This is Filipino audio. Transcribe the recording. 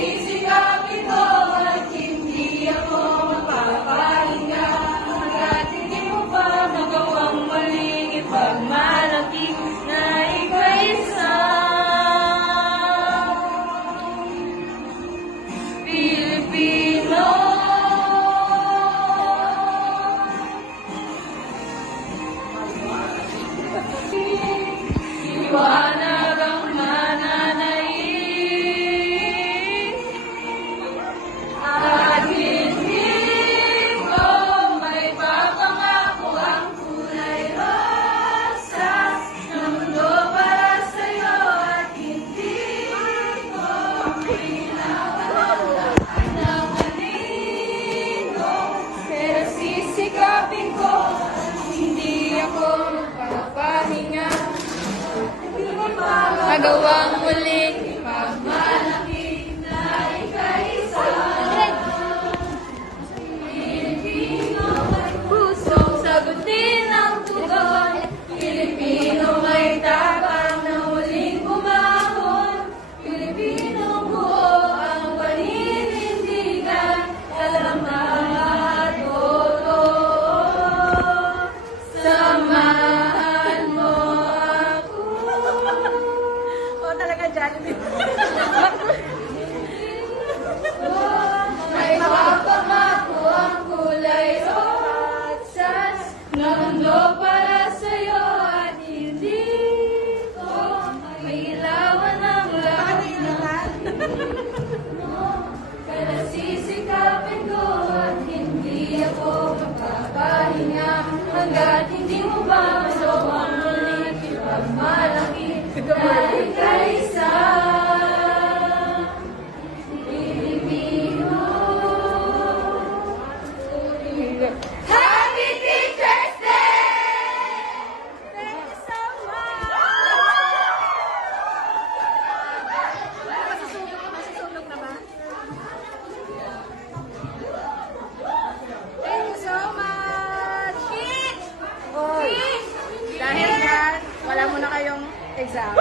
sisikapin ko at hindi ako mapapahinga. Hanggat hindi mo pa magawang maling ipagmalaki na ika'y isa. Pilipino. Liwanag ang mananaig at hindi ko may papangako ang kulay rosas na mundo para sa'yo at hindi ko kailangan ng anino. Pero sisikapin ko at hindi ako magpapahinga. Magawang muling ipagmalaki na ika'y isa. Pilipino may pusong sagutin ang tugon. Pilipino may tapang na muling bumahon. Pilipino buo ang paninindigan. Salamat boto. Samahan mo ako. Oh, talaga dyan. May papangako ang kulay rosas na mundo para sa'yo at hindi ko mailawan ang lahat mo. Kaya sisikapin ko at hindi ako magpapahinga hanggat hindi mo ba magawang muling ipagmalaki na ika'y isa. Pilipino. Happy Teacher's Day! Thank you so much! Masusunog na ba? Thank you so much! Kids! Dahil yan, wala mo na kayong exam.